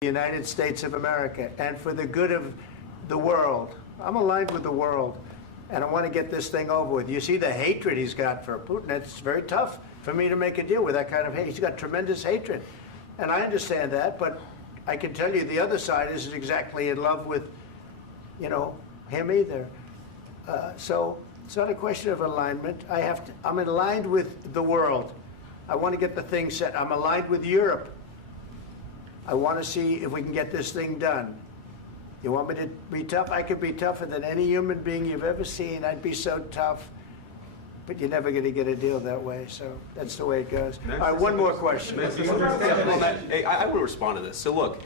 the United States of America and for the good of the world. I'm aligned with the world, and I want to get this thing over with. You see the hatred he's got for Putin. It's very tough for me to make a deal with that kind of hate. He's got tremendous hatred, and I understand that, but I can tell you the other side isn't exactly in love with, you know, him either. So it's not a question of alignment. I'm aligned with the world. I want to get the thing set. I'm aligned with Europe. I want to see if we can get this thing done. You want me to be tough? I could be tougher than any human being you've ever seen. I'd be so tough. But you're never going to get a deal that way, so that's the way it goes. All right, one more question. Hey, I want to respond to this. So look,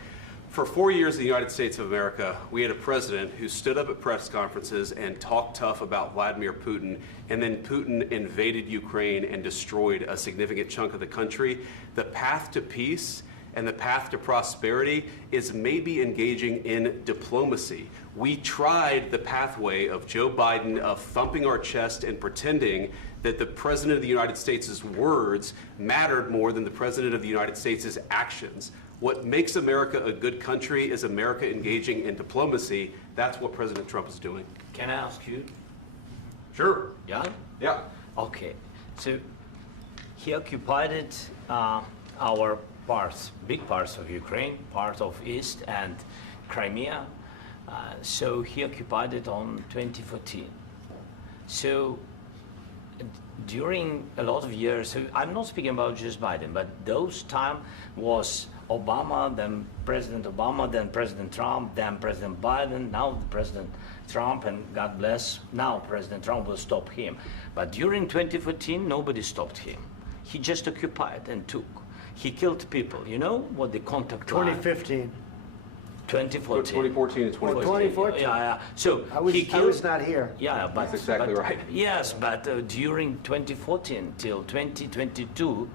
for 4 years in the United States of America, we had a president who stood up at press conferences and talked tough about Vladimir Putin, and then Putin invaded Ukraine and destroyed a significant chunk of the country. The path to peace and the path to prosperity is maybe engaging in diplomacy. We tried the pathway of Joe Biden of thumping our chest and pretending that the President of the United States' words mattered more than the President of the United States' actions. What makes America a good country is America engaging in diplomacy. That's what President Trump is doing. Can I ask you? Sure. Yeah? Yeah. Okay. So he occupied our parts, big parts of Ukraine, part of East and Crimea. So he occupied it on 2014. So during a lot of years, so I'm not speaking about just Biden, but those time was Obama, then President Obama, then President Trump, then President Biden, now President Trump, and God bless, now President Trump will stop him. But during 2014, nobody stopped him. He just occupied and took. He killed people. You know what the contact 2015. 2014. 2014 and 2015. 2014. Yeah. So I was not here. Yeah, but that's exactly right. Yes, but during 2014 till 2022,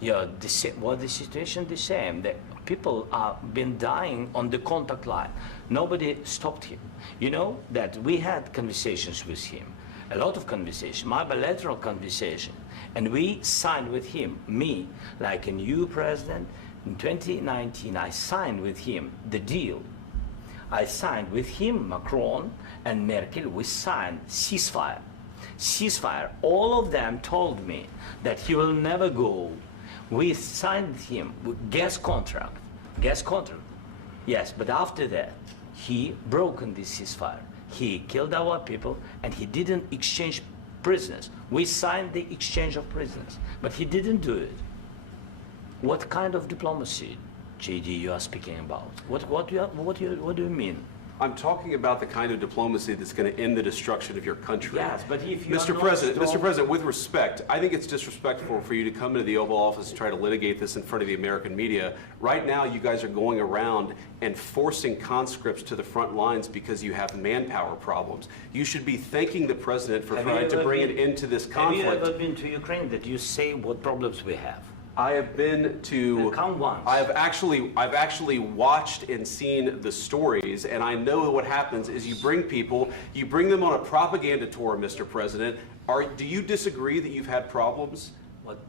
yeah, the situation the same. The people have been dying on the contact line. Nobody stopped him. You know that we had conversations with him, a lot of conversation, my bilateral conversation, and we signed with him, me, like a new president. In 2019, I signed with him the deal. I signed with him, Macron and Merkel, we signed ceasefire. Ceasefire. All of them told me that he will never go. We signed him with gas contract. Gas contract. Yes, but after that, he broken this ceasefire. He killed our people and he didn't exchange prisoners. We signed the exchange of prisoners, but he didn't do it. What kind of diplomacy, JD, you are speaking about? What do you mean? I'm talking about the kind of diplomacy that's going to end the destruction of your country. Yes, but if you Mr. President, with respect, I think it's disrespectful for you to come into the Oval Office and try to litigate this in front of the American media. Right now, you guys are going around and forcing conscripts to the front lines because you have manpower problems. You should be thanking the President for trying to bring an end to this conflict. Have you ever been to Ukraine that you say what problems we have? I have been to. Come once. I've actually watched and seen the stories, and I know what happens is you bring them on a propaganda tour, Mr. President. Do you disagree that you've had problems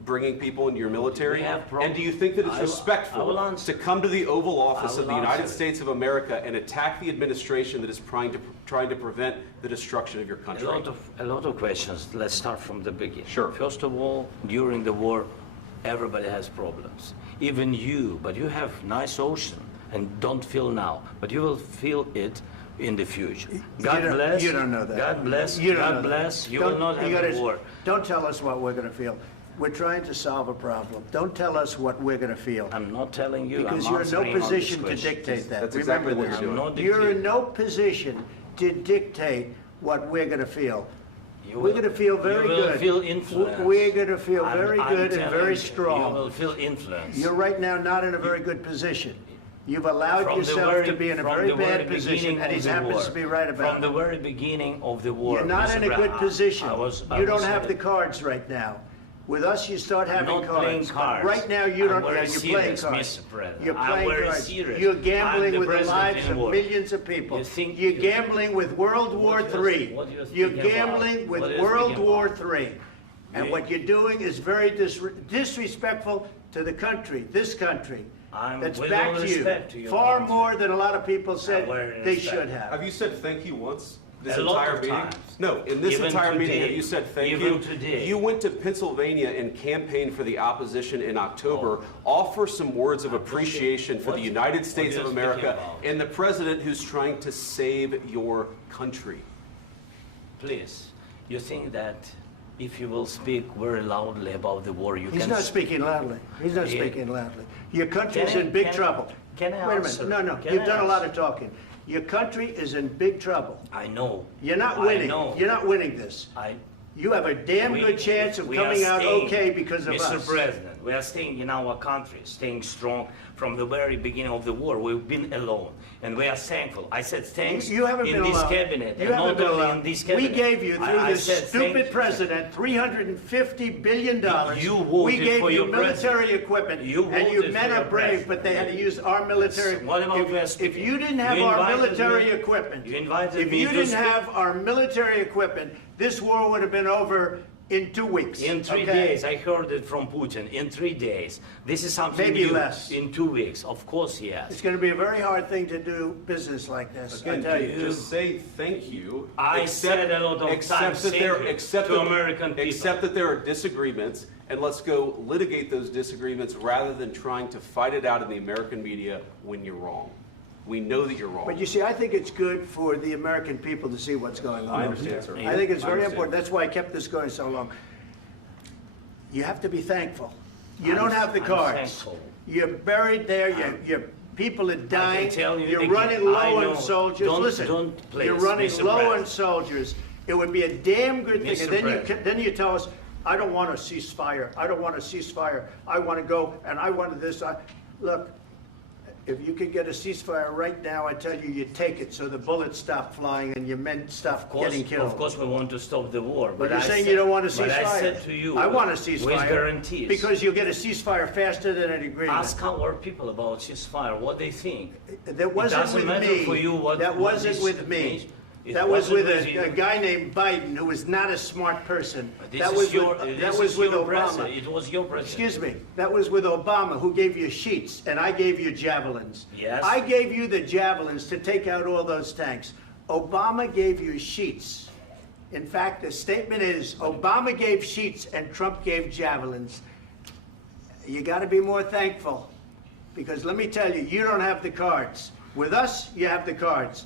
bringing people into your military? And do you think that it's respectful to come to the Oval Office of the United States of America and attack the administration that is trying to prevent the destruction of your country? A lot of questions. Let's start from the beginning. Sure. First of all, during the war, everybody has problems. Even you, but you have nice ocean and don't feel now, but you will feel it in the future. God bless. You don't know that. God bless. You God bless. You will not have a war. Don't tell us what we're going to feel. We're trying to solve a problem. Don't tell us what we're going to feel. I'm not telling you. Because you're in no position to dictate that. That's exactly what you're doing. You're in no position to dictate what we're going to feel. We're going to feel very good. You will feel influence. We're going to feel very good and very strong. You will feel influence. You're right now not in a very good position. You've allowed yourself to be in a very bad position, and he happens to be right about it. From the very beginning of the war. You're not in a good position. You don't have the cards right now. With us, you start having cards. Right now, you don't. You're playing cards. You're playing cards. You're gambling with the lives of millions of people. You're gambling with World War III. You're gambling with World War III. And what you're doing is very disrespectful to the country, this country. that's with backed all you respect to your far country. more than a lot of people said Very they respect. should have. Have you said thank you once? This A lot entire of meeting? times. No, in this Even entire meeting, today. have you said thank Even you? today. You went to Pennsylvania and campaigned for the opposition in October. Offer some words of appreciation for the What- United States what of are you speaking America about? and the president who's trying to save your country. Please, you think that if you will speak very loudly about the war, you He's can... not speaking loudly. He's not Yeah. speaking loudly. Your country's Can I- in big can I- trouble. can I Wait a answer? minute. No, Can you've I done a lot answer? of talking. Your country is in big trouble. I know. You're not I winning. know. You're not winning this. You have a damn good chance of we are coming out staying, okay because of Mr. us. President, we are staying in our country, staying strong from the very beginning of the war. We've been alone, and we are thankful. I said thanks You haven't in been this alone. cabinet, You and haven't not been only alone. in this We cabinet. gave you, through I this said thank stupid you. president, $350 billion. You We voted gave for you your military president. equipment, You and you voted men for are your brave, president. but they had to use our military. What about you are If speaking? you didn't have You our invited military me- equipment, you invited if me you to didn't speak. have our military equipment, this war would have been over in 2 weeks. In 3 okay? days, I heard it from Putin. In 3 days, this is something Maybe new. less. In 2 weeks, of course, yes. It's going to be a very hard thing to do business like this. I Again, tell you. just say thank you. I said a lot of accept times that thank there, you accept to that- American people. Accept that there are disagreements, and let's go litigate those disagreements rather than trying to fight it out in the American media when you're wrong. We know that you're wrong. But you see, I think it's good for the American people to see what's going on. I understand, sir. I think it's I very understand. important. That's why I kept this going so long. You have to be thankful. You I'm- don't have the I'm cards. thankful. You're buried there. Your people are dying. tell you You're again, running I low know. on soldiers. Don't- Listen, don't, please, you're running Mr. low on President. soldiers. It would be a damn good thing. Mr. And then President. then you tell us, I don't want a ceasefire. I don't want a ceasefire. I want to go and I wanted this. Look, if you could get a ceasefire right now, I tell you, you take it so the bullets stop flying and your men stop getting killed. Of course, we want to stop the war. But you're I saying said- you don't want a ceasefire. But I said to you, I want a with ceasefire. guarantees. Because you'll get a ceasefire faster than an agreement. Ask our people about ceasefire, what they think. That wasn't doesn't with matter me. for you what- That what wasn't this with me. means. It That was wasn't with with a you. guy named Biden who was not a smart person. This That is was your, with, this that was is with your president. Obama. It was your president. Excuse me. That was with Obama, who gave you sheets, and I gave you javelins. Yes. I gave you the javelins to take out all those tanks. Obama gave you sheets. In fact, the statement is Obama gave sheets and Trump gave javelins. You got to be more thankful, because let me tell you, you don't have the cards. With us, you have the cards.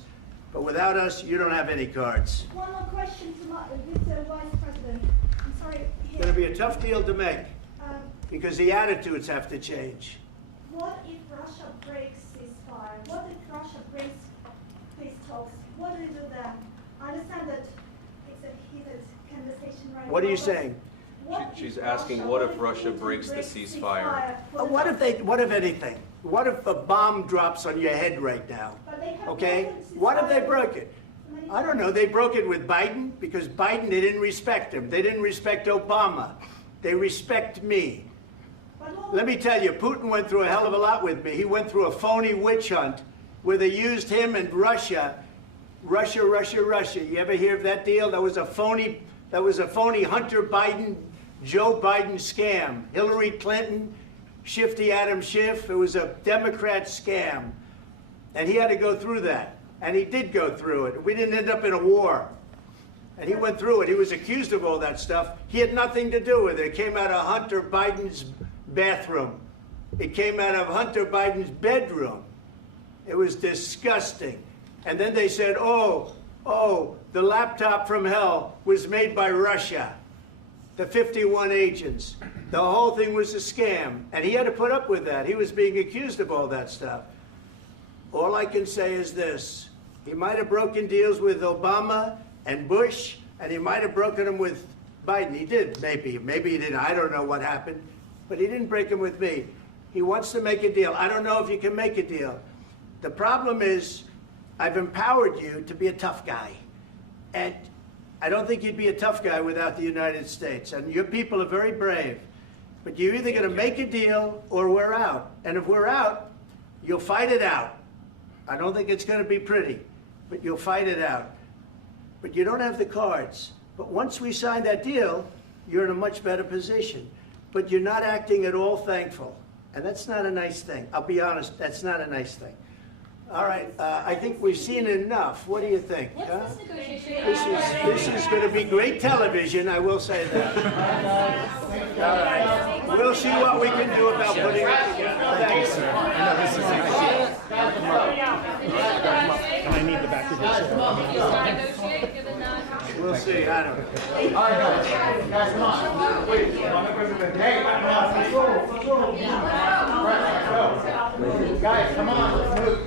But without us, you don't have any cards. One more question to Mr. Vice President. I'm sorry. It's going to be a tough deal to make, Um, because the attitudes have to change. what if Russia breaks ceasefire? What if Russia breaks peace talks? What do we do then? I understand that it's a heated conversation right now. What are you but saying? what if She's asking, what if Russia Putin breaks the breaks ceasefire? for the What if anything? What if a bomb drops on your head right now? But they have Okay? broken What if they ceasefire broke it? many I don't know. They broke it with Biden, because Biden, they didn't respect him. They didn't respect Obama. They respect me. But what- Let me tell you, Putin went through a hell of a lot with me. He went through a phony witch hunt where they used him and Russia. Russia. You ever hear of that deal? That was a phony Hunter Biden, Joe Biden scam. Hillary Clinton, Shifty Adam Schiff. It was a Democrat scam. And he had to go through that. And he did go through it. We didn't end up in a war. And he went through it. He was accused of all that stuff. He had nothing to do with it. It came out of Hunter Biden's bathroom. It came out of Hunter Biden's bedroom. It was disgusting. And then they said, oh, the laptop from hell was made by Russia. The 51 agents. The whole thing was a scam. And he had to put up with that. He was being accused of all that stuff. All I can say is this. He might have broken deals with Obama and Bush, and he might have broken them with Biden. He did, maybe. Maybe he didn't. I don't know what happened. But he didn't break them with me. He wants to make a deal. I don't know if you can make a deal. The problem is, I've empowered you to be a tough guy. And I don't think you'd be a tough guy without the United States. And your people are very brave. But you're either going to make a deal or we're out. And if we're out, you'll fight it out. I don't think it's going to be pretty, but you'll fight it out. But you don't have the cards. But once we sign that deal, you're in a much better position. But you're not acting at all thankful. And that's not a nice thing. I'll be honest, that's not a nice thing. All right, I think we've seen enough. What do you think? Huh? What's this negotiation? This is going to be great television, I will say that. All right. We'll see what we can do about putting it together. Thank you, sir. I need the back of this. Negotiate, given that. We'll see. I don't know. Guys, come on. Wait. Hey, let's go. Guys, come on. Let's move.